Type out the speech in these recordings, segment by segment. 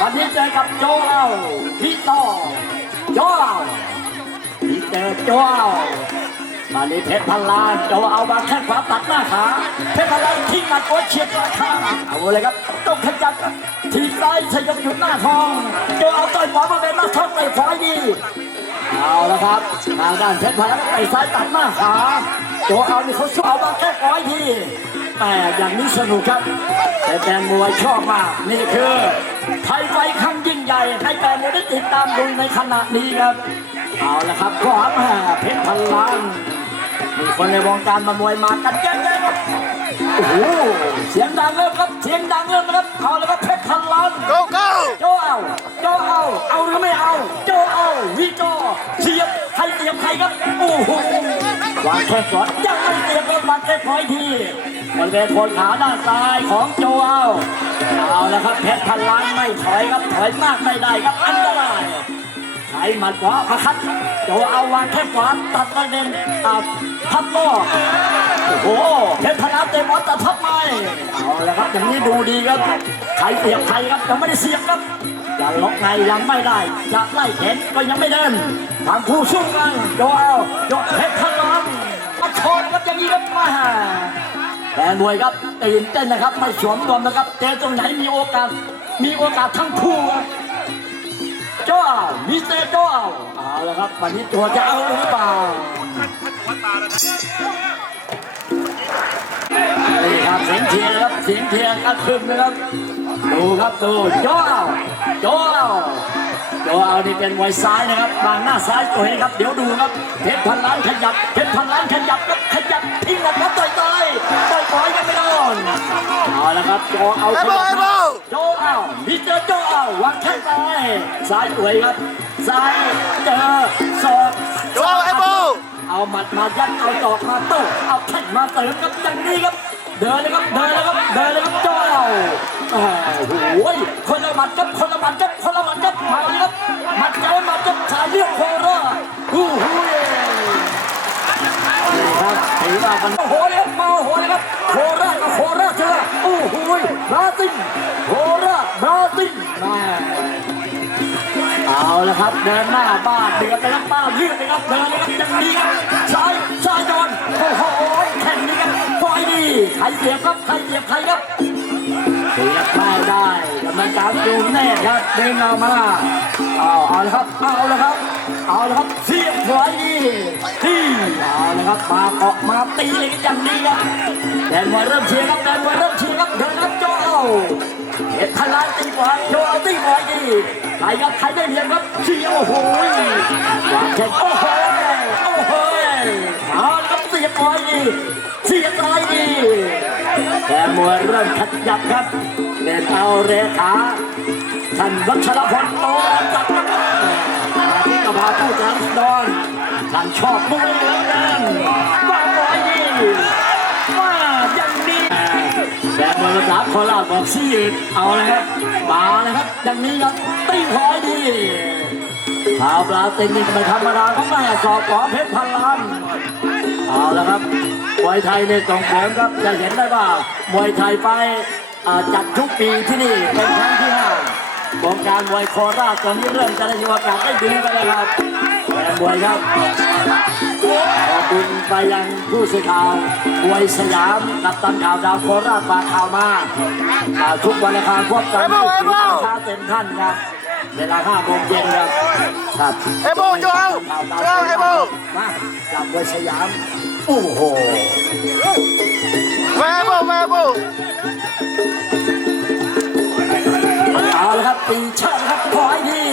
วันนี้เจอกับโจเอาพี่ต่อโจเอาพี่เจอโจเอาวันนี้เพชรพันล้านโจเอามาแค่ขวาตัดหน้าขาเพชรพันล้านทิ้งหมัดโอเฉียดราคาเอาเลยครับต้องขยับทีซ้ายชยกหยุดหน้าทองโจเอาต่อยขวาบริเวณหน้าท้องในฝ่ายดีเอาละครับทางด้านเพชรพันล้านไต่ซ้ายตัดหน้าขาโจเอานี่เขาสู้เอามาแค่ร้อยที แต่อย่างนี้สนุกครับ แต่แฟนมวยชอบมาก นี่คือไทยไฟครั้งยิ่งใหญ่ให้แฟนมวยได้ติดตามดูในขณะนี้ครับ เอาละครับขวามาเพชรพันล้านมีคนในวงการมามวยมากันเยอะๆครับโอ้โหเสียงดังเริ่มครับ เสียงดังเริ่มนะครับ เอาละครับเพชรพันล้าน go go โจเอาโจเอา เอาหรือไม่เอาโจเอาวิโจเสียบใครเสียบใครครับ โอ้โหวางแค่สอนยังไม่เสียบเลยวางแค่พอยทีบริเวณคนขาด้านซ้ายของโจเอาเอาละครับเพชรพันล้านไม่ถอยครับถอยมากไม่ได้ครับอันตรายใช้หมัดขวาประคัดโจเอาวางแค่ขวาตัดประเด็นอ่าทับโลกโอ้โหเพชรพนาเต็มออตทับไม้เอาละครับอย่างนี้ดูดีครับใครเสียบใครครับยังไม่ได้เสียบครับยังล็อกในยังไม่ได้จะไล่แขนก็ยังไม่เดินทางคู่สู้กันโยเอาโยเพชรพลั แต่หน่วยครับตื่นเต้นนะครับ ไม่สวมรวมนะครับเจอตรงไหนมีโอกาส มีโอกาสทั้งคู่ครับโจเอามิสเตอร์โจเอาเอาละครับวันนี้ตัวจะเอาหรือเปล่านี่ครับเสียงเชียร์ครับเสียงเชียร์ก็ขึ้นนะครับดูครับดูโจเอาโจเอาโจเอานี่เป็นมวยซ้ายนะครับบางหน้าซ้ายตัวนี้ครับเดี๋ยวดูครับเพชรพันล้านขยับเพชรพันล้านขยับครับขยับทิ้งนะครับ ต่อยต่อยกันไม่โดนเอาละครับโจเอาขยับ Elbow, elbow โจเอามิสเตอร์โจเอาวางแข้งไปซ้ายสวยครับซ้ายเจอศอกโจเอา elbow เอาหมัดมายัดเอาตอกมาโต้เอาแข้งมาเติมครับอย่างนี้ครับ เดินเลยครับเดินเลยครับเดินเลยครับเจ้าโอ้โหคนละหมัดครับคนละหมัดครับคนละ ซิลโคราชบราซิลมาเอาละครับเดินหน้าบ้านเดือดไปครับบ้านยืดไปครับเดินเลยครับยังดีครับซ้ายซ้ายโดนโอ้โหแข่งนี้ครับคอยดีใครเสียบครับใครเสียบใครครับเสียบไม่ได้กรรมการดูแน่ครับดึงออกมาเอาเอาละครับเอาละครับเอาละครับเสียบไว้ดีที่เอาละครับมาเกาะมาตีเลยกันอย่างดีครับแดนมวยเริ่มเชียร์ครับแดนมวยเริ่มเชียร์ ครับเดินครับโจเอาเห็นพลังตีบอลโจเอาตีบอลดีใครครับใครได้เหรียญครับเชียร์โอ้โหวางแข่งโอ้โหโอ้โหเอาละครับเสียบอยดีเสียบร้อยดีแต่มวยเริ่มขยับครับเด่นเอาเรขาท่านวัชรพลโตจัดครับที่กระพาผู้จัดดอนท่านชอบมวยเหลือเกินวางร้อยดีมา แบบภาษาโคลาชบอกซี่ยืดเอาเลยครับมาเลยครับอย่างนี้ครับตีพอยดีชาวปลาเต็งนี่ก็ไม่ธรรมดาเขาแม่สอบขอเพชรพันล้านเอาละครับมวยไทยเนี่ยส่งเสริมครับจะเห็นได้ว่ามวยไทยไปจัดทุกปีที่นี่เป็นครั้งที่ห้า วงการมวยโคราชตอนนี้เริ่มจะได้มีโอกาสได้ดูกันแล้วครับแฟนมวยครับขอบคุณไปยังผู้สื่อข่าวมวยสยามกับตันข่าวดาวโคราชฝากข่าวมาอ่าทุกวันอังคารพบกันที่ศรีราชาเต็มท่านครับเวลา5โมงเย็นครับครับ elbow โจเอาข่าวดาวโจเอา elbow มาจากมวยสยามโอ้โห my elbow my elbow เอาละครับ ตีช่างครับขอให้ดี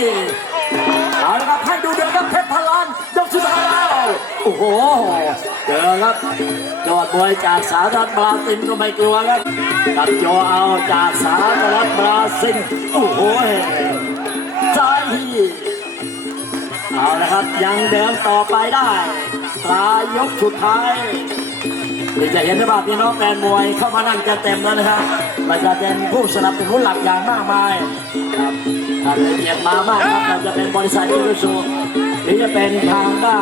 เอาละครับให้ดูเดือดครับเพชรพลานยกสุดท้ายแล้วโอ้โหเจอครับยอดมวยจากสหรัฐบราซิลก็ไม่กลัวครับกับโจเอาจากสหรัฐบราซิลโอ้โหซ้ายทีเอาละครับยังเดินต่อไปได้ปลายยกสุดท้าย นี่จะเห็นได้ว่าพี่น้องแฟนมวยเข้ามานั่งจะเต็มแล้วนะครับเราจะเป็นผู้สนับสนุนหลักอย่างมากมายครับเราละเอียดมามากครับเราจะเป็นบริษัทอิรุสุหรือจะเป็นทางด้าน